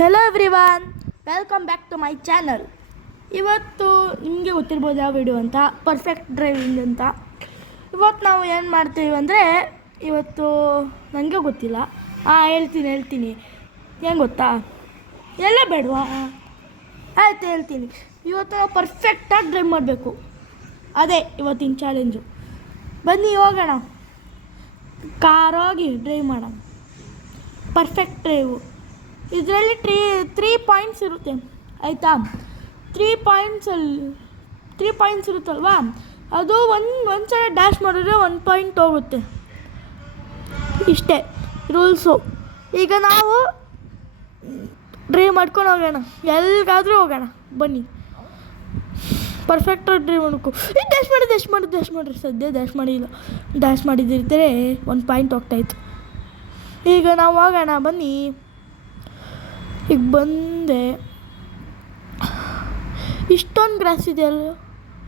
Hello everyone, welcome back to my channel. ಇವತ್ತು ನಿಮಗೆ ಗೊತ್ತಿರ್ಬೋದು ಯಾವ ವಿಡಿಯೋ ಅಂತ, ಪರ್ಫೆಕ್ಟ್ ಡ್ರೈವಿಂಗ್ ಅಂತ. ಇವತ್ತು ನಾವು ಏನು ಮಾಡ್ತೀವಿ ಅಂದರೆ, ಇವತ್ತು ನನಗೆ ಗೊತ್ತಿಲ್ಲ. ಹೇಳ್ತೀನಿ ಏನು ಗೊತ್ತಾ, ಎಲ್ಲ ಬೇಡವಾ? ಆಯ್ತು ಹೇಳ್ತೀನಿ. ಇವತ್ತು ನಾವು ಪರ್ಫೆಕ್ಟಾಗಿ ಡ್ರೈವ್ ಮಾಡಬೇಕು, ಅದೇ ಇವತ್ತಿನ ಚಾಲೆಂಜು. ಬನ್ನಿ ಹೋಗೋಣ, ಕಾರೋಗಿ ಡ್ರೈವ್ ಮಾಡೋಣ. Perfect drive. ಇದರಲ್ಲಿ ತ್ರೀ ಪಾಯಿಂಟ್ಸ್ ಇರುತ್ತೆ, ಆಯಿತಾ? ತ್ರೀ ಪಾಯಿಂಟ್ಸ್ ಇರುತ್ತಲ್ವಾ, ಅದು ಒಂದು ಸಲ ಡ್ಯಾಶ್ ಮಾಡಿದ್ರೆ 1 ಪಾಯಿಂಟ್ ಹೋಗುತ್ತೆ. ಇಷ್ಟೇ ರೂಲ್ಸು. ಈಗ ನಾವು ಡ್ರೈವ್ ಮಾಡ್ಕೊಂಡು ಹೋಗೋಣ, ಎಲ್ಲಿಗಾದರೂ ಹೋಗೋಣ. ಬನ್ನಿ, ಪರ್ಫೆಕ್ಟಾಗಿ ಡ್ರೈವ್ ಮಾಡ್ಕೊ. ಡ್ಯಾಶ್ ಮಾಡಿರಿ. ಸದ್ಯ ಡ್ಯಾಶ್ ಮಾಡಿದ್ದಿರ್ತಾರೆ 1 ಪಾಯಿಂಟ್ ಹೋಗ್ತಾಯಿತ್ತು. ಈಗ ನಾವು ಹೋಗೋಣ, ಬನ್ನಿ. ಈಗ ಬಂದೆ, ಇಷ್ಟೊಂದು ಗ್ರಾಸ್ ಇದೆ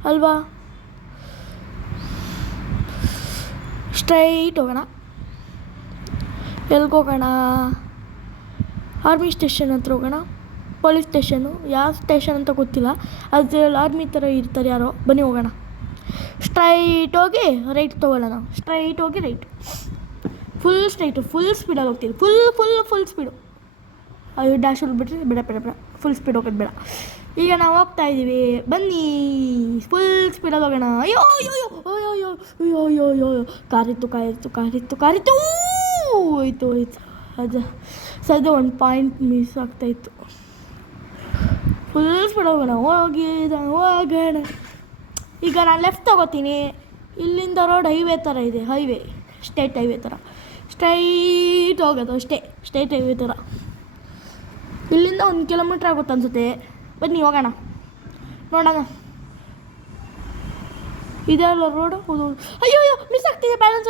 ಅಲ್ವಾ? ಸ್ಟ್ರೈಟ್ ಹೋಗೋಣ. ಎಲ್ಲಿಗೆ ಹೋಗೋಣ? ಆರ್ಮಿ ಸ್ಟೇಷನ್ ಹತ್ರ ಹೋಗೋಣ. ಪೊಲೀಸ್ ಸ್ಟೇಷನು, ಯಾವ ಸ್ಟೇಷನ್ ಅಂತ ಗೊತ್ತಿಲ್ಲ, ಅದ್ರಲ್ಲಿ ಆರ್ಮಿ ಥರ ಇರ್ತಾರೆ ಯಾರೋ. ಬನ್ನಿ ಹೋಗೋಣ. ಸ್ಟ್ರೈಟ್ ಹೋಗಿ ರೈಟ್ ತೊಗೊಳ್ಳೋಣ. ಸ್ಟ್ರೈಟ್ ಹೋಗಿ ರೈಟ್, ಫುಲ್ ಸ್ಟ್ರೈಟು, ಫುಲ್ ಸ್ಪೀಡಲ್ಲಿ ಹೋಗ್ತೀವಿ. Full speed. ಅಯ್ಯೋ, ಡ್ಯಾಶ್ ಹೊಡ್ಬಿಟ್ರೆ ಬೇಡ, ಫುಲ್ ಸ್ಪೀಡ್ ಹೋಗೋದು ಬೇಡ. ಈಗ ನಾವು ಹೋಗ್ತಾ ಇದ್ದೀವಿ, ಬನ್ನಿ. ಫುಲ್ ಸ್ಪೀಡಲ್ಲಿ ಹೋಗೋಣ. ಅಯ್ಯೋ, ಕಾರಿತ್ತು. ಹೋಯ್ತು. ಅದು ಸದ್ಯ 1 ಪಾಯಿಂಟ್ ಮಿಸ್ ಆಗ್ತಾಯಿತ್ತು. ಫುಲ್ ಸ್ಪೀಡ್ ಹೋಗೋಣ. ಈಗ ನಾನು ಲೆಫ್ಟ್ ತಗೋತೀನಿ. ಇಲ್ಲಿಂದ ರೋಡ್ ಹೈವೇ ಥರ ಇದೆ, ಸ್ಟೇಟ್ ಹೈವೇ ಥರ. ಸ್ಟ್ರೈಟ್ ಹೋಗೋದು ಅಷ್ಟೇ, ಸ್ಟೇಟ್ ಹೈವೇ ಥರ. ಇಲ್ಲಿಂದ 1 ಕಿಲೋಮೀಟ್ರ್ ಆಗುತ್ತೆ ಅನಿಸುತ್ತೆ. ಬನ್ನಿ ಹೋಗೋಣ, ನೋಡೋಣ. ಇದೆಲ್ಲ ರೋಡು. ಹೌದು. ಅಯ್ಯೋ, ಮಿಸ್ ಆಗ್ತಿದೆ. ಬ್ಯಾಲೆನ್ಸ್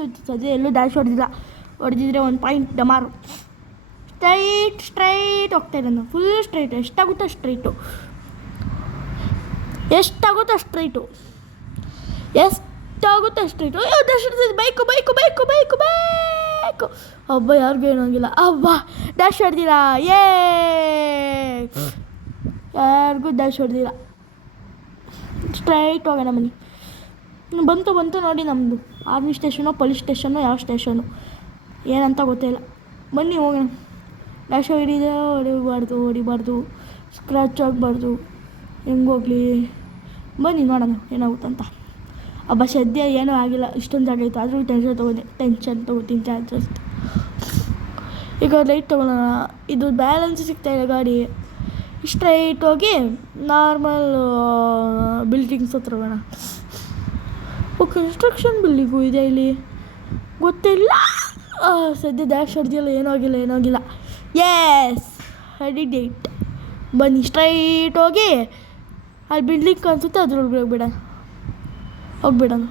ಹೋಯ್ತು. ಸದ್ಯ ಎಲ್ಲೂ ಡ್ಯಾಶ್ ಹೊಡೆದಿದ್ರೆ 1 ಪಾಯಿಂಟ್ ಡಮಾರು. ಸ್ಟ್ರೈಟ್ ಹೋಗ್ತಾ ಇರೋದು, ಫುಲ್ ಸ್ಟ್ರೈಟ್. ಎಷ್ಟಾಗುತ್ತೋ ಸ್ಟ್ರೈಟು. ಅಯ್ಯೋ, ಡ್ಯಾಶ್ ಹೊಡೆದಿದ್ದು. ಬೈಕು. ಹಬ್ಬ, ಯಾರಿಗೂ ಏನೋಗಿಲ್ಲ. ಡ್ಯಾಶ್ ಹೊಡೆದಿಲ್ಲ. ಯಾರಿಗೂ ಡ್ಯಾಶ್ ಹೊಡೆದಿಲ್ಲ. ಸ್ಟ್ರೈಟ್ ಹೋಗೋಣ ಬನ್ನಿ. ಬಂತು ನೋಡಿ ನಮ್ಮದು ಆರ್ಮಿ ಸ್ಟೇಷನೋ ಪೊಲೀಸ್ ಸ್ಟೇಷನೋ ಯಾವ ಸ್ಟೇಷನು ಏನಂತ ಗೊತ್ತಿಲ್ಲ. ಬನ್ನಿ ಹೋಗೋಣ. ಡ್ಯಾಶ್ ಹೊಡಿಬಾರ್ದು, ಸ್ಕ್ರ್ಯಾಚ್ ಆಗಬಾರ್ದು. ಹೆಂಗೋಗ್ಲಿ, ಬನ್ನಿ ನೋಡೋಣ ಏನಾಗುತ್ತಂತ. ಸದ್ಯ ಏನೂ ಆಗಿಲ್ಲ, ಇಷ್ಟೊಂದು ಜಾಗ ಇತ್ತು. ಆದರೂ ಟೆನ್ಷನ್ ತೊಗೋತೀನಿ ಜಾಸ್ತಿ. ಈಗ ರೈಟ್ ತೊಗೊಳ್ಳೋಣ. ಇದು ಬ್ಯಾಲೆನ್ಸ್ ಸಿಗ್ತಾಯಿಲ್ಲ ಗಾಡಿ. ಸ್ಟ್ರೈಟ್ ಹೋಗಿ ನಾರ್ಮಲ್ ಬಿಲ್ಡಿಂಗ್ಸ್ ಹತ್ರ ಹೋಗೋಣ. ಕನ್ಸ್ಟ್ರಕ್ಷನ್ ಬಿಲ್ಡಿಂಗು ಇದೆ ಇಲ್ಲಿ, ಗೊತ್ತಿಲ್ಲ. ಸದ್ಯ ಡ್ಯಾಶ್ ಹೊಡೆದಿಲ್ಲ, ಏನೂ ಆಗಿಲ್ಲ. ಇಟ್. ಬನ್ನಿ, ಸ್ಟ್ರೈಟ್ ಹೋಗಿ ಅಲ್ಲಿ ಬಿಲ್ಡಿಂಗ್ ಕಾಣಿಸುತ್ತೆ, ಅದ್ರೊಳಗೆ ಹೋಗ್ಬಿಡೋಣ.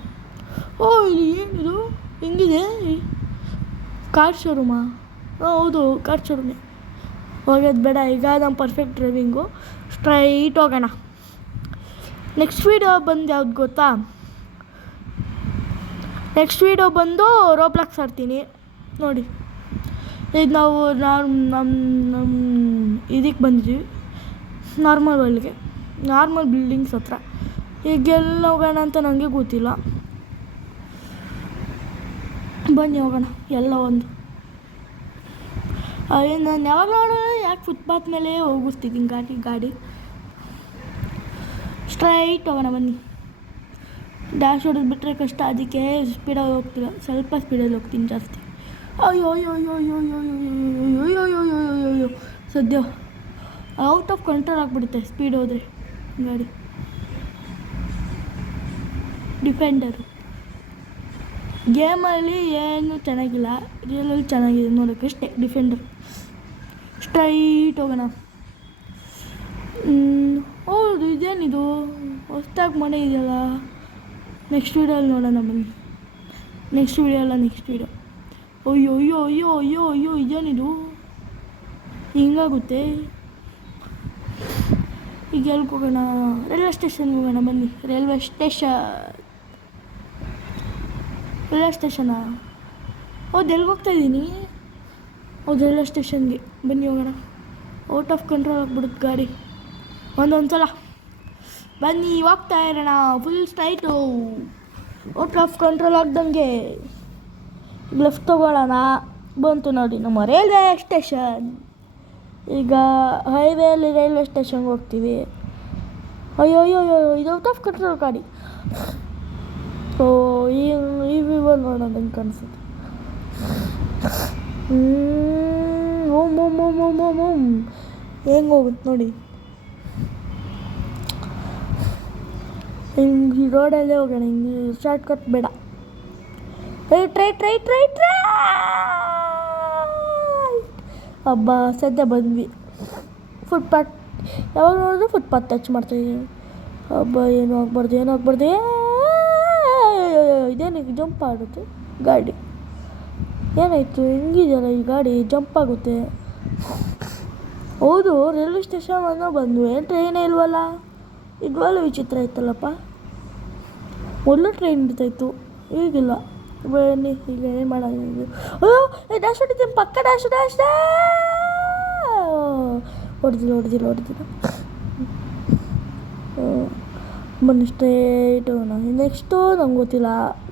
ಇಲ್ಲಿ ಏನಿದು ಹೆಂಗಿದೆ? ಕಾರ್ ಶೋರೂಮಾ? ಹೌದು, ಕಾರ್ ಶೋರೂಮೇ. ಹೋಗೋದು ಬೇಡ. ಈಗ ನಮ್ಮ ಪರ್ಫೆಕ್ಟ್ ಡ್ರೈವಿಂಗು. ಸ್ಟ್ರೈಟ್ ಹೋಗೋಣ. ನೆಕ್ಸ್ಟ್ ವೀಡಿಯೋ ಬಂದು ಯಾವ್ದು ಗೊತ್ತಾ? ನೆಕ್ಸ್ಟ್ ವೀಡಿಯೋ ಬಂದು ರೋಬ್ಲಾಕ್ಸ್ ಆಡ್ತೀನಿ ನೋಡಿ. ಇದು ನಾವು ನಮ್ಮ ಇದಕ್ಕೆ ಬಂದಿದ್ದೀವಿ, ನಾರ್ಮಲ್ ವರ್ಲ್ಡ್ಗೆ, ನಾರ್ಮಲ್ ಬಿಲ್ಡಿಂಗ್ಸ್ ಹತ್ರ. ಈಗೆಲ್ಲ ಹೋಗೋಣ ಅಂತ ನನಗೆ ಗೊತ್ತಿಲ್ಲ. ಬನ್ನಿ ಹೋಗೋಣ. ಎಲ್ಲ ಒಂದು ನಾನು ಯಾವಾಗ ಯಾಕೆ ಫುಟ್ಪಾತ್ ಮೇಲೆ ಹೋಗಿಸ್ತಿದ್ದೀನಿ ಗಾಡಿ. ಸ್ಟ್ರೈಟ್ ಹೋಗೋಣ ಬನ್ನಿ. ಡ್ಯಾಶ್ ಹೊಡೆದ್ಬಿಟ್ರೆ ಕಷ್ಟ, ಅದಕ್ಕೆ ಸ್ಪೀಡಾಗಿ ಹೋಗ್ತಿಲ್ಲ, ಸ್ವಲ್ಪ ಸ್ಪೀಡಲ್ಲಿ ಹೋಗ್ತೀನಿ ಜಾಸ್ತಿ. ಅಯ್ಯೋ, ಸದ್ಯ ಔಟ್ ಆಫ್ ಕಂಟ್ರೋಲ್ ಆಗಿಬಿಡುತ್ತೆ ಸ್ಪೀಡ್ ಹೋದರೆ ಗಾಡಿ. ಡಿಫೆಂಡರು ಗೇಮಲ್ಲಿ ಏನು ಚೆನ್ನಾಗಿಲ್ಲ, ರಿಯಲಲ್ಲಿ ಚೆನ್ನಾಗಿದೆ ನೋಡೋಕ್ಕೆ ಅಷ್ಟೇ. ಡಿಫೆಂಡರ್. ಸ್ಟ್ರೈಟ್ ಹೋಗೋಣ. ಹೌದು, ಇದೇನಿದು ಹೊಸ್ದಾಗಿ ಮನೆ ಇದೆಯಲ್ಲ. ನೆಕ್ಸ್ಟ್ ವೀಡಿಯೋಲ್ಲಿ ನೋಡೋಣ ಬನ್ನಿ. Next video. ಅಯ್ಯೋ, ಇದೇನಿದು ಹಿಂಗಾಗುತ್ತೆ? ಈಗ ಎಲ್ಲಿಗೆ ಹೋಗೋಣ? ರೈಲ್ವೆ ಸ್ಟೇಷನ್ಗೆ ಹೋಗೋಣ ಬನ್ನಿ. ರೈಲ್ವೆ ಸ್ಟೇಷನಾ? ಹೌದು, ಎಲ್ಲಿಗೆ ಹೋಗ್ತಾಯಿದ್ದೀನಿ? ಹೌದು ರೈಲ್ವೆ ಸ್ಟೇಷನ್ಗೆ ಬನ್ನಿ ಹೋಗೋಣ. ಔಟ್ ಆಫ್ ಕಂಟ್ರೋಲ್ ಆಗ್ಬಿಡುತ್ತೆ ಗಾಡಿ ಒಂದೊಂದು ಸಲ. ಬನ್ನಿ ಹೋಗ್ತಾ ಇರೋಣ full straight. Out of control ಆಗ್ದಂಗೆ ಲೆಫ್ಟ್ ತೊಗೊಳ್ಳೋಣ. ಬಂತು ನೋಡಿ ನಮ್ಮ ರೈಲ್ವೆ ಸ್ಟೇಷನ್. ಈಗ ಹೈವೇಲಿ ರೈಲ್ವೆ ಸ್ಟೇಷನ್ಗೆ ಹೋಗ್ತೀವಿ. ಅಯ್ಯೋ ಅಯ್ಯೋ ಅಯ್ಯೋ ಇದು ಔಟ್ ಆಫ್ ಕಂಟ್ರೋಲ್ ಗಾಡಿ. ಓ ಈ ವ್ಯೂವ ನೋಡೋಣ ಹೆಂಗೆ ಕಾಣಿಸುತ್ತೆ. ಓಮ್ ಓಮ್ ಓಮ್ ಓಮ್ ಓಮ್ ಓಮ್ ಹೆಂಗೆ ಹೋಗುತ್ತೆ ನೋಡಿ. ಹಿಂಗೆ ರೋಡಲ್ಲೇ ಹೋಗೋಣ, ಹಿಂಗೆ ಶಾರ್ಟ್ ಕಟ್ ಬೇಡ. Right right right right right. ಹಬ್ಬ ಸದ್ಯ ಬಂದ್ವಿ. ಫುಟ್ಪಾತ್ ಯಾವಾಗ ನೋಡಿದ್ರೆ ಫುಟ್ಪಾತ್ ಟಚ್ ಮಾಡ್ತಾಯಿದ್ದೀವಿ. ಹಬ್ಬ ಏನೂ ಆಗ್ಬಾರ್ದು ಏನೂ ಆಗ್ಬಾರ್ದು. ಇದೇನಿಗೆ ಜಂಪ್ ಆಗುತ್ತೆ ಗಾಡಿ? ಏನಾಯಿತು ಹೆಂಗಿದೆಯಲ್ಲ ಈ ಗಾಡಿ ಜಂಪ್ ಆಗುತ್ತೆ. ಹೌದು ರೈಲ್ವೆ ಸ್ಟೇಷನ್ ಅನ್ನೋ ಬಂದ್ವಿ, ಟ್ರೈನೇ ಇಲ್ವಲ್ಲ. ಇದ್ವಲ್ಲ ವಿಚಿತ್ರ ಇತ್ತಲ್ಲಪ್ಪ. ಮೊದಲು ಟ್ರೈನ್ ಇರ್ತಾಯಿತ್ತು, ಈಗಿಲ್ಲ. ಬನ್ನಿ ಈಗ ಏನು ಮಾಡೋದು. ಅಯ್ಯೋ ಡ್ಯಾಶ್ ಹೊಡಿತೀನಿ ಪಕ್ಕ ಡ್ಯಾಶ್ ಡ್ಯಾಶ್ ಹೊಡೆದಿಲ್ಲ. ಬನ್ನಿ ಸ್ಟ್ರೇಟ್ ಹೋಗೋಣ. ನೆಕ್ಸ್ಟು ನಂಗೆ ಗೊತ್ತಿಲ್ಲ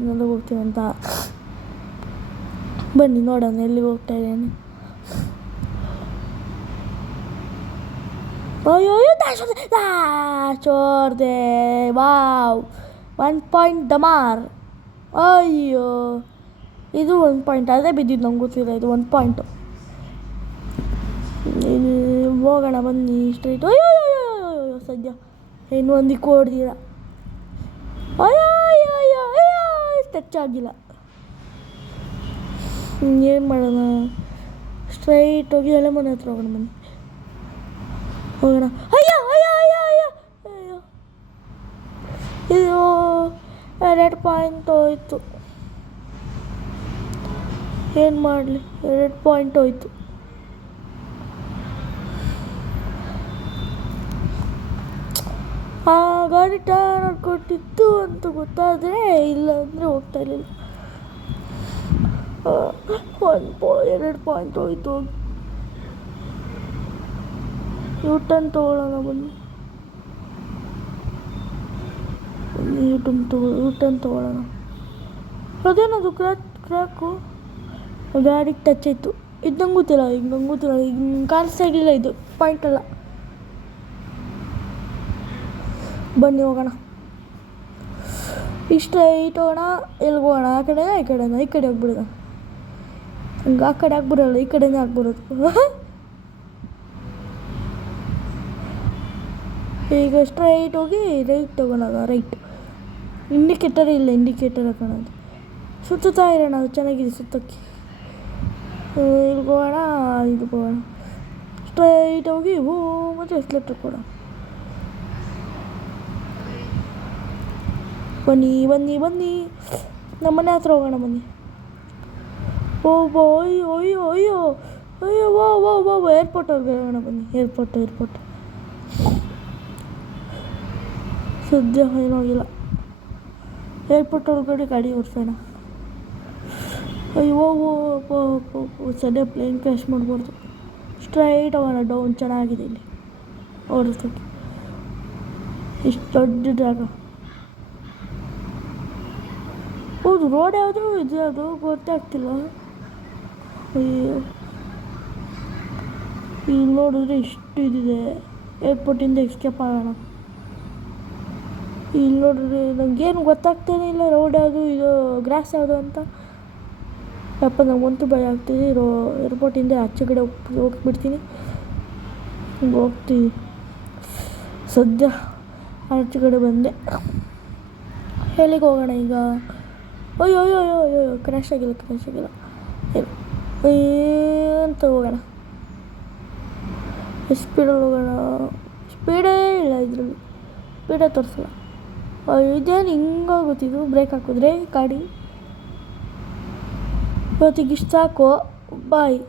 ಎಲ್ಲಿಗೆ ಹೋಗ್ತೀನಿ ಅಂತ. ಬನ್ನಿ ನೋಡೋಣ ಎಲ್ಲಿಗೆ ಹೋಗ್ತಾ ಇದ್ದೇನೆ. ಅಯ್ಯೋ ಡ್ಯಾಶ್ ಹೊಡೆದೆ. ವಾವ್ 1 ಪಾಯಿಂಟ್ ಡಮಾರ್. ಅಯ್ಯೋ ಇದು 1 ಪಾಯಿಂಟ್. ಅದೇ ಬಿದ್ದಿದ್ದು ನಂಗೆ ಗೊತ್ತಿಲ್ಲ, ಇದು 1 ಪಾಯಿಂಟು. ಹೋಗೋಣ ಬನ್ನಿ ಸ್ಟ್ರೈಟ್. ಅಯ್ಯೋ ಸದ್ಯ ಇನ್ನು ಒಂದಿಕ್ಕೂ ಹೊಡೆದಿಲ್ಲ. ಅಯ್ಯೋ ಅಯ್ಯೋ ಅಯ್ಯೋ ಅಯ್ಯೋ ಟಚ್ ಆಗಿಲ್ಲ. ಏನು ಮಾಡೋಣ, ಸ್ಟ್ರೈಟ್ ಹೋಗಿ ಅಲೆ ಮನೆ ಹತ್ರ ಹೋಗೋಣ. ಬನ್ನಿ ಹೋಗೋಣ. ಅಯ್ಯೋ ಅಯ್ಯೋ ಅಯ್ಯೋ ಅಯ್ಯೋ ಅಯ್ಯೋ ಅಯ್ಯೋ 2 ಪಾಯಿಂಟ್ ಹೋಯ್ತು. ಏನು ಮಾಡಲಿ, 2 ಪಾಯಿಂಟ್ ಹೋಯ್ತು. ಆ ಗಾಡಿ ಟರ್ನ್ ಕೊಟ್ಟಿತ್ತು ಅಂತ ಗೊತ್ತಾದರೆ ಇಲ್ಲ ಅಂದರೆ ಹೋಗ್ತಾ ಇರಲಿಲ್ಲ. 2 ಪಾಯಿಂಟ್ ಹೋಯ್ತು. ಯೂಟರ್ನ್ ತೊಗೊಳ್ಳೋಣ ಬನ್ನಿ. ಯೂಟರ್ನ್ ತೊಗೊಳ್ಳೋಣ. ಅದೇನದು ಕ್ರ್ಯಾಕು ಗಾಡಿಗೆ ಟಚ್ ಆಯಿತು. ಇದು ನಂಗೆ ಗೊತ್ತಿಲ್ಲ, ಈಗ ಕಾಣಿಸ್ತಾ ಇರಲಿಲ್ಲ. ಇದು ಪಾಯಿಂಟ್ ಅಲ್ಲ. ಬನ್ನಿ ಹೋಗೋಣ. ಸ್ಟ್ರೈಟ್ ಹೋಗೋಣ. ಎಲ್ಲಿಗೆ ಹೋಗೋಣ? ಆ ಕಡೆನಾ ಈ ಕಡೆನಾ? ಈ ಕಡೆ ಹೋಗ್ಬಿಡೋಣ. ಹಂಗೆ ಆ ಕಡೆ ಆಗ್ಬಿಡಲ್ಲ, ಈ ಕಡೆನೇ ಆಗ್ಬಿಡೋದು. ಈಗ ಸ್ಟ್ರೈಟ್ ಹೋಗಿ ರೈಟ್ ತೊಗೊಳೋಣ. ರೈಟ್ ಇಂಡಿಕೇಟರ್ ಇಲ್ಲ, ಇಂಡಿಕೇಟರ್ ಹಾಕೋಣದು. ಸುತ್ತಾ ಇರೋಣ, ಅದು ಚೆನ್ನಾಗಿದೆ ಸುತ್ತಕ್ಕೆ. ಇಲ್ಲಿಗೆ ಹೋಗೋಣ, ಇದಕ್ಕೆ ಹೋಗೋಣ. ಸ್ಟ್ರೈಟ್ ಹೋಗಿ ಮತ್ತು ಎಕ್ಸ್ಲೇಟರ್ ಕೊಡೋಣ. ಬನ್ನಿ ನಮ್ಮ ಮನೆ ಹತ್ರ ಹೋಗೋಣ ಬನ್ನಿ. ಅಯ್ಯೋ ಏರ್ಪೋರ್ಟ್ ಹೋಗೋಣ ಬನ್ನಿ. ಏರ್ಪೋರ್ಟ್ ಸದ್ಯ ಏನಾಗಿಲ್ಲ. ಏರ್ಪೋರ್ಟ್ ಒಳಗಡೆ ಗಾಡಿ ಓಡಿಸೋಣ. ಅಯ್ಯೋ ಸದ್ಯ ಪ್ಲೇನ್ ಕ್ರ್ಯಾಶ್ ಮಾಡ್ಬಾರ್ದು. ಸ್ಟ್ರೈಟ್ ಹೋಗೋಣ. ಡೌನ್ ಚೆನ್ನಾಗಿದೆ ಇಲ್ಲಿ ಓಡಿಸೋಕ್ಕೆ. ಇಷ್ಟು ದೊಡ್ಡ ಜಾಗ. ಹೌದು ರೋಡ್ ಯಾವುದು ಇದು ಯಾವುದು ಗೊತ್ತಾಗ್ತಿಲ್ಲ. ಅಯ್ಯೋ ಇಲ್ಲಿ ನೋಡಿದ್ರೆ ಇಷ್ಟು ಇದಿದೆ. ಏರ್ಪೋರ್ಟಿಂದ ಎಸ್ಕೇಪ್ ಆಗೋಣ. ಇಲ್ಲಿ ನೋಡಿದ್ರೆ ನನಗೇನು ಗೊತ್ತಾಗ್ತಾನೆ ಇಲ್ಲ. ರೋಡ್ ಯಾವುದು, ಇದು ಗ್ರಾಸ್ ಯಾವುದು ಅಂತ. ಯಪ್ಪ ನನಗಂತೂ ಭಯ ಆಗ್ತಿದೆ. ಏರ್ಪೋರ್ಟಿಂದ ಆಚೆ ಕಡೆ ಹೋಗ್ಬಿಡ್ತೀನಿ. ಹೋಗ್ತೀವಿ. ಸದ್ಯ ಆಚೆ ಕಡೆ ಬಂದೆ. ಎಲ್ಲಿಗೆ ಹೋಗೋಣ ಈಗ? ಅಯ್ಯೋ ಕ್ರ್ಯಾಶ್ ಆಗಿಲ್ಲ. ಅಂತ ಹೋಗೋಣ. ಸ್ಪೀಡಲ್ಲಿ ಹೋಗೋಣ. ಸ್ಪೀಡೇ ಇಲ್ಲ ಇದರಲ್ಲಿ, ಸ್ಪೀಡೇ ತೋರಿಸಲ್ಲ. ಇದೇನು ಹಿಂಗೋಗುತ್ತಿದ್ದು ಬ್ರೇಕ್ ಹಾಕಿದ್ರೆ ಗಾಡಿ. ಇವತ್ತಿಗೆ ಇಷ್ಟು ಸಾಕು. ಬಾಯ್.